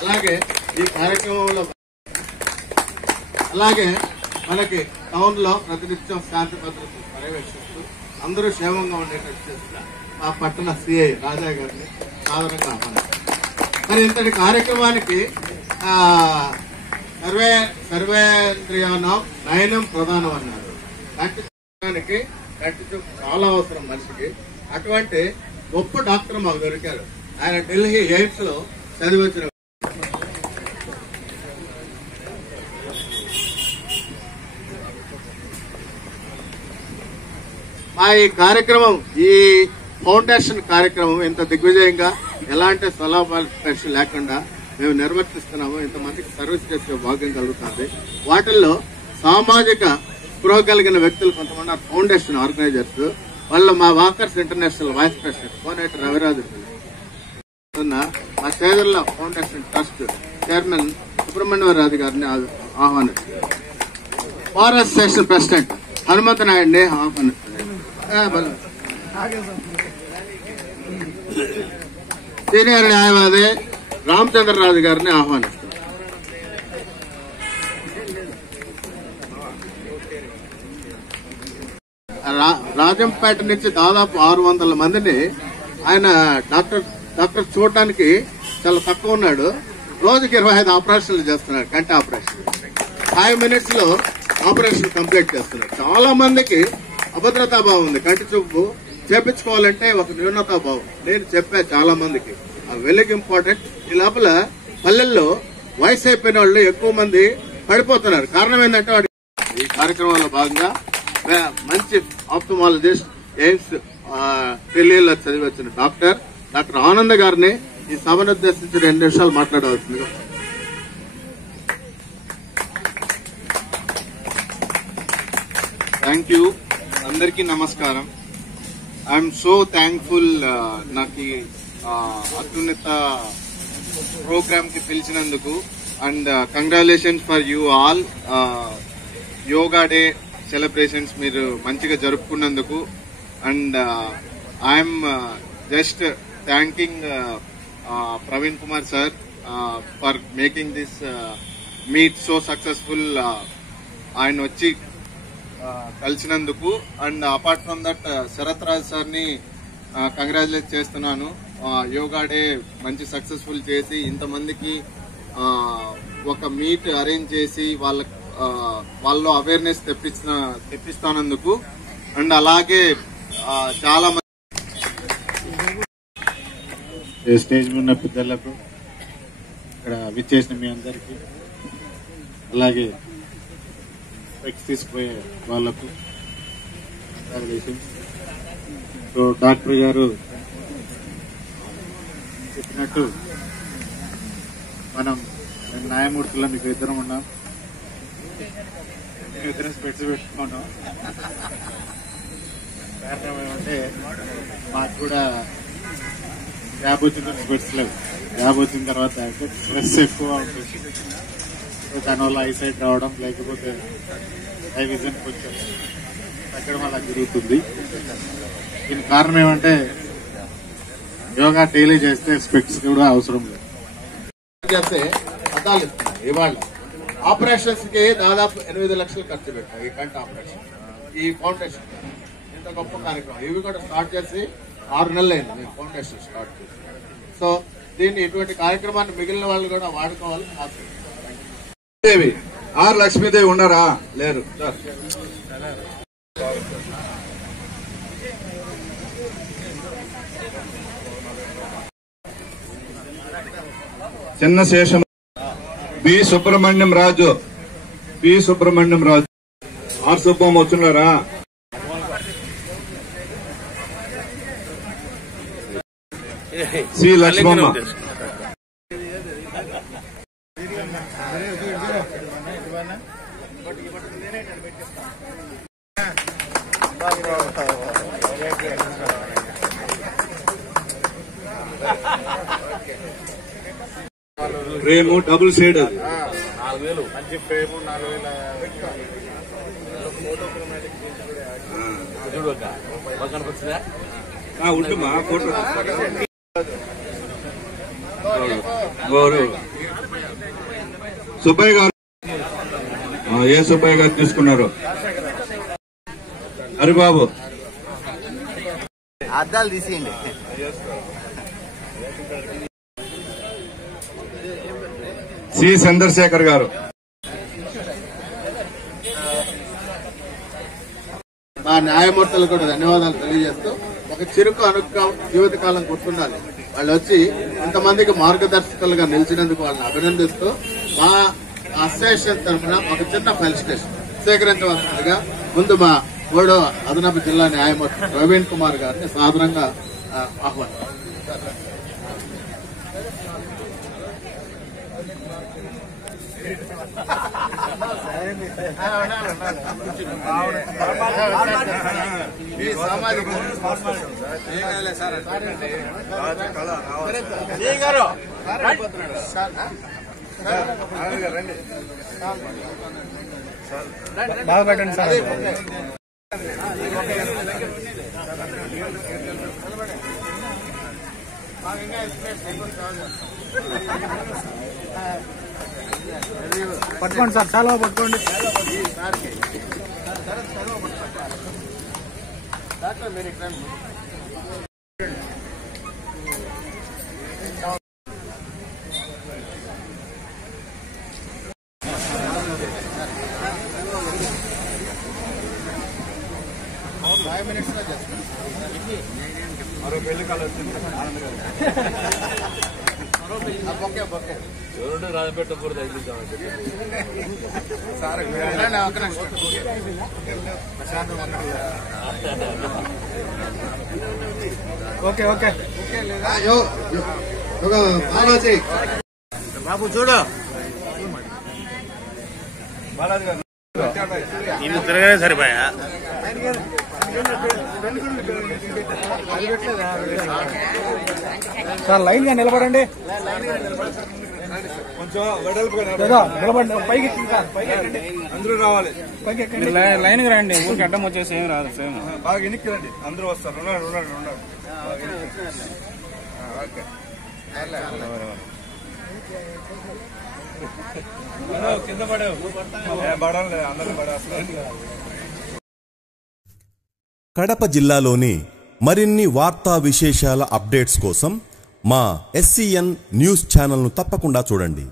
అలాగే ఈ కార్యక్రమంలో అలాగే మనకి టౌన్ లో ప్రతినిత్యం శాంతి భద్రతలు పర్యవేక్షిస్తూ అందరూ క్షేమంగా ఉండేటట్టు చేస్తున్న మా పట్టణ సిఐ రాజా గారిని సాధారణంగా ఆహ్వానిస్తారు. మరి ఇంతటి కార్యక్రమానికి సర్వేంద్రియానం నయనం ప్రధానం అన్నారు. కంటి చూపు చాలా అవసరం మనిషికి. అటువంటి గొప్ప డాక్టర్ మాకు దొరికారు. ఆయన ఢిల్లీ ఎయిమ్స్ లో చదివి వచ్చిన మా ఈ కార్యక్రమం, ఈ ఫౌండేషన్ కార్యక్రమం ఇంత దిగ్విజయంగా ఎలాంటి సలాపాలు లేకుండా మేము నిర్వర్తిస్తున్నాము. ఇంతమందికి సర్వీస్ చేసే భాగ్యం కలుగుతుంది. వాటిల్లో సామాజిక స్పృహ కలిగిన వ్యక్తులు కొంతమంది ఫౌండేషన్ ఆర్గనైజర్స్, వాళ్ళు మా వాకర్స్ ఇంటర్నేషనల్ వైస్ ప్రెసిడెంట్ కోనేటి రవిరాజు, మా Chedarla foundation trust chairman Subrahmanya Raju గారిని ఆహ్వానిస్తుంది. ఫారెస్ట్ స్టేషన్ ప్రెసిడెంట్ హనుమంత నాయుడిని ఆహ్వానిస్తుంది. సీనియర్ న్యాయవాది రామచంద్రరాజు గారిని ఆహ్వానిస్తారు. రాజంపేట నుంచి దాదాపు 600 మందిని ఆయన డాక్టర్ చూడటానికి చాలా తక్కువ ఉన్నాడు. రోజుకి 25 ఆపరేషన్లు చేస్తున్నాడు. కంటి ఆపరేషన్ 5 minutes లో ఆపరేషన్ కంప్లీట్ చేస్తున్నాడు. చాలా మందికి అభద్రతా భావం ఉంది. కంటి చూపు చేపించుకోవాలంటే ఒక న్యూనతా భావం. నేను చెప్పా చాలా మందికి, వెరీ ఇంపార్టెంట్. ఈ లోపల పల్లెల్లో వయసు అయిపోయిన వాళ్ళు ఎక్కువ మంది పడిపోతున్నారు. కారణం ఏంటంటే ఈ కార్యక్రమంలో భాగంగా మంచి ఆప్థమాలజిస్ట్ ఎయిమ్స్ ఢిల్లీలో చదివి వచ్చిన డాక్టర్ ఆనంద్ గారిని ఈ సభను ఉద్దేశించి 2 నిమిషాలు మాట్లాడవలసింది. Thank you. అందరికీ నమస్కారం. ఐఎమ్ సో థ్యాంక్ఫుల్ నాకు అత్యున్నత ప్రోగ్రామ్ కి పిలిచినందుకు. And congratulations for you all. Yoga day celebrations మీరు మంచిగా జరుపుకున్నందుకు. And I'm just thanking Praveen Kumar sir for making this meet so successful. ఆయన వచ్చి కలిసినందుకు. And apart from that Sarath Raj sir ని కంగ్రాచులేట్ చేస్తున్నాను. యోగా డే మంచి సక్సెస్ఫుల్ చేసి ఇంతమందికి ఒక మీట్ అరేంజ్ చేసి వాళ్ళలో అవేర్నెస్ తెప్పిస్తానందుకు. అండ్ అలాగే చాలా మంది స్టేజ్ మీద ఉన్న పెద్దలకు, ఇక్కడ విచ్చేసిన మీ అందరికీ, అలాగే తీసుకుపోయే వాళ్లకు సో డాక్టర్ గారు చెప్పినట్టు మనం న్యాయమూర్తులను మీకు ఇద్దరం ఉన్నాం. ఇద్దరం స్పెట్స్ పెట్టుకున్నాం. కారణం ఏమంటే మాకు కూడా ల్యాబ్ వచ్చిన స్పెట్స్ లేవు. ల్యాబ్ వచ్చిన తర్వాత స్ట్రెస్ ఎక్కువ ఉంటుంది. దానివల్ల ఐసైట్ రావడం, లేకపోతే ఐ విజన్ కొంచెం తగ్గడం అలా జరుగుతుంది. దీనికి కారణం ఏమంటే యోగా డైలీ చేస్తే స్పెక్ట్స్ కూడా అవసరం లేదు. అద్దాలు ఇస్తున్నారు. ఇవాళ ఆపరేషన్స్ కి దాదాపు 8 లక్షలు ఖర్చు పెట్టారు. ఈ కంటి ఆపరేషన్ ఈ ఫౌండేషన్ ఇంత గొప్ప కార్యక్రమం. ఇవి కూడా స్టార్ట్ చేసి 6 నెలలు అయింది ఈ ఫౌండేషన్ స్టార్ట్ చేసి. సో దీన్ని ఇటువంటి కార్యక్రమాన్ని మిగిలిన వాళ్ళు కూడా వాడుకోవాలని ఆశిస్తున్నాను. ఆర్ లక్ష్మీదేవి ఉన్నారా? లేరు. చిన్న శేషం బి సుబ్రహ్మణ్యం రాజు. ఆర్ సుబ్బమ్మ వచ్చున్నారా? C Lakshmamma. Frame double shade అది 4000 మంచి ఫ్రేము 4000 ఉంటుమా ఫోటో సుబ్బయ్య గారు, ఏ సుబ్బయ్య గారు తీసుకున్నారు? హరిబాబు, అద్దాలు తీసేయండి. సి చంద్రశేఖర్ గారు. మా న్యాయమూర్తులు కూడా ధన్యవాదాలు తెలియజేస్తూ ఒక చిరుకు అనుగ్రహం జీవితకాలం గుర్తుండాలి. వాళ్ళు వచ్చి ఇంతమందికి మార్గదర్శకులుగా నిలిచినందుకు వాళ్ళని అభినందిస్తూ మా అసోసియేషన్ తరఫున ఒక చిన్న ఫెలిసిటేషన్ స్వీకరించవలసిందిగా ముందు మా 3వ అదనపు జిల్లా న్యాయమూర్తి ప్రవీణ్ కుమార్ గారిని సాధారణంగా ఆహ్వానిస్తాం. బాగా పెట్టండి సార్. పట్టుకోండి సార్, చాలా పట్టుకోండి. ఓకే ఓకే బాబు చూడు, ఇది తిరగనే సరిపోయా. సార్ లైన్ గా నిలబడండి. కొంచెం వెడల్పుగా నిలబడండి. పైకి ఎక్కండి సార్, పైకి ఎక్కండి. అందరూ రావాలి. పైకి ఎక్కండి. లైన్ కి రండి, ఊరికి అడ్డం వచ్చేసి ఏం రాదు. సేమ్ బాగా ఎన్నికలు రండి, అందరూ వస్తారు. ఉండండి. ఓకే, కింద పడవు, అందరూ పడేస్తారు. కడప జిల్లాలోని మరిన్ని వార్తా విశేషాల అప్డేట్స్ కోసం మా SCN న్యూస్ ఛానల్ను తప్పకుండా చూడండి.